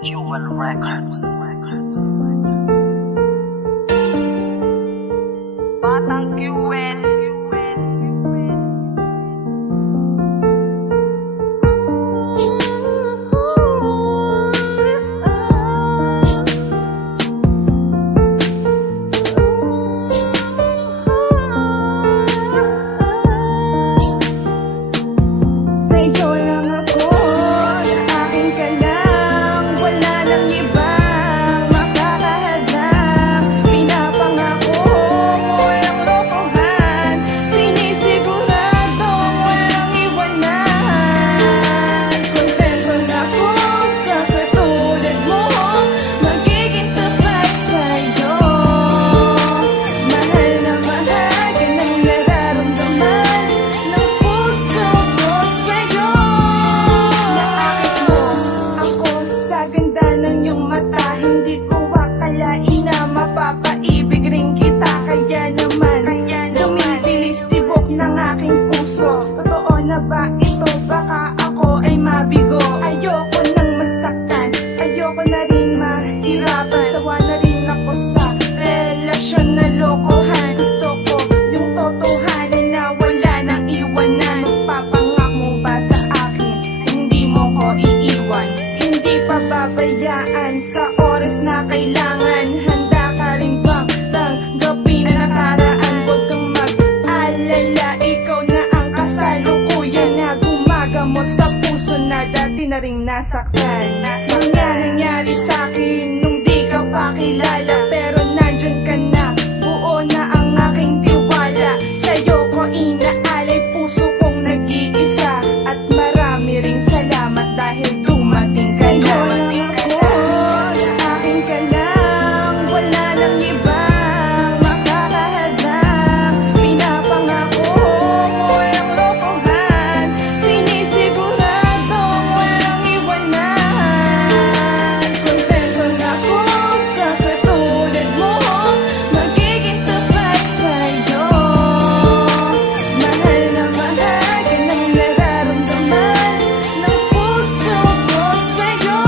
Jewel Records. Batang Jewel. Baka ako ay mabigo. Ayoko nang masaktan, ayoko na rin mahirapan. Sawa na rin ako sa relasyon na lokohan. Gusto ko yung totohanan na wala nang iwanan. Magpapanggap mo ba sa akin hindi mo ko iiwan? Hindi pa babayaan sa oras na kailangan. Handa ka rin bang tanggapin na nakaraan? Huwag kang mag-alala, ikaw na ang kasalukuyan na gumagamot sa puso na dati na ring nasaktan. Mga nangyari sa'kin nung di ka pa kilala, pero nandyan ka na, buo na ang aking tiwala. Sa'yo ko inaalay puso kong nag-iisa, at marami ring salamat dahil dumating ka na. Akin ka lang, wala nang ibang makakahadlang. Pinapangako mo ang lokohan, sinisiguradong walang iwanan. Kontento na ako sa katulad mo, magiging tapat sa'yo. Mahal na mahal ka ng nararamdaman ng puso ko sa'yo.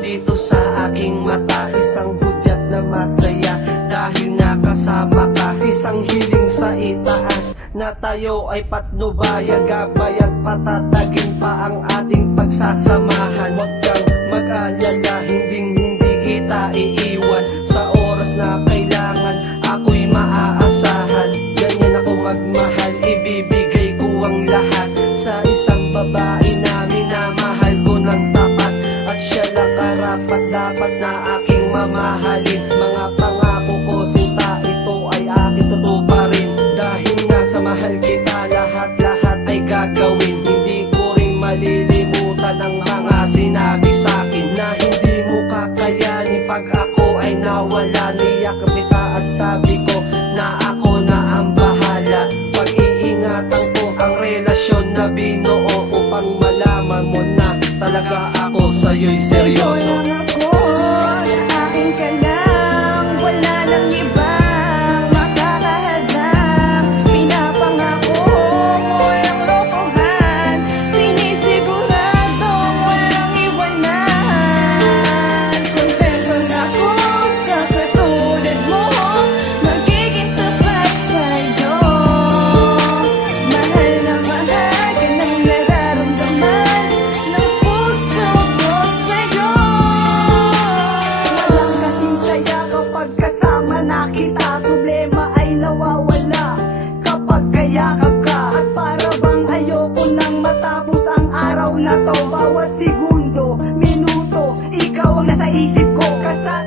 Dito sa aking mata, isang hudyat na masaya dahil nga kasama ka. Isang hiling sa itaas na tayo ay patnubayan, gabay at patatagin pa ang ating pagsasamahan. Huwag kang mag-alala, hindi kita iiwan. Sa oras na kailangan, ako'y maaasahan. Ganyan ako magmahal, ibibigay ko ang lahat sa isang babae na minamahal ko ng tapat. At siya lang karapat dapat na aking mamahalin. Mga pangako ko sinta, ito ay aking tutuparin. Dahil nga sa mahal kita, lahat-lahat ay gagawin. Hindi ko rin malilimutan ang mga sinabi sa'kin na hindi mo kakayanin pag ako ay nawala. Niyakap kita at sabi ko na ako na ang bahala. Pag-iingatan ko ang relasyon na binuo upang malaman mo na talaga ako sa'yo'y seryoso. Akin ka lang, wala nang ibang makakahadlang. Pinapangako mo ang lokohan, sinisiguradong walang iwanan. Kontento na ako sa katulad mo, magiging tapat sa'yo. Mahal na mahal ka ng nararamdaman ng puso ko sa'yo. Walang kasing saya kapag kasama na kita, problema ay nawawala kapag kayakap ka. At para bang ayoko nang matapos ang araw na to. Bawat segundo, minuto, ikaw ang nasa isip ko.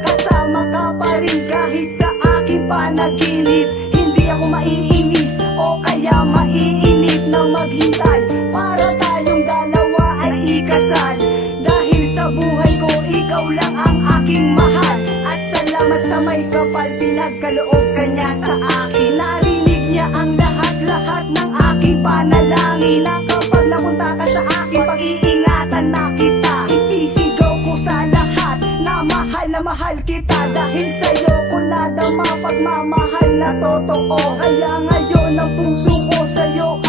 Kasama ka pa rin kahit sa aking panaginip. Hindi ako maiinis o kaya maiinip na maghintay para tayong dalawa ay ikasal. Dahil sa buhay ko, ikaw lang ang aking mahal. At salamat sa may kapal, pinagkaloob ka niya sa akin. Narinig niya ang lahat-lahat ng aking panalangin. Na kapag napunta ka sa akin, pag-iingatan na kita. Isisigaw ko sa lahat na mahal kita. Dahil sa'yo ko nadama pagmamahal na totoo. Kaya ngayon ang puso ko sa'yo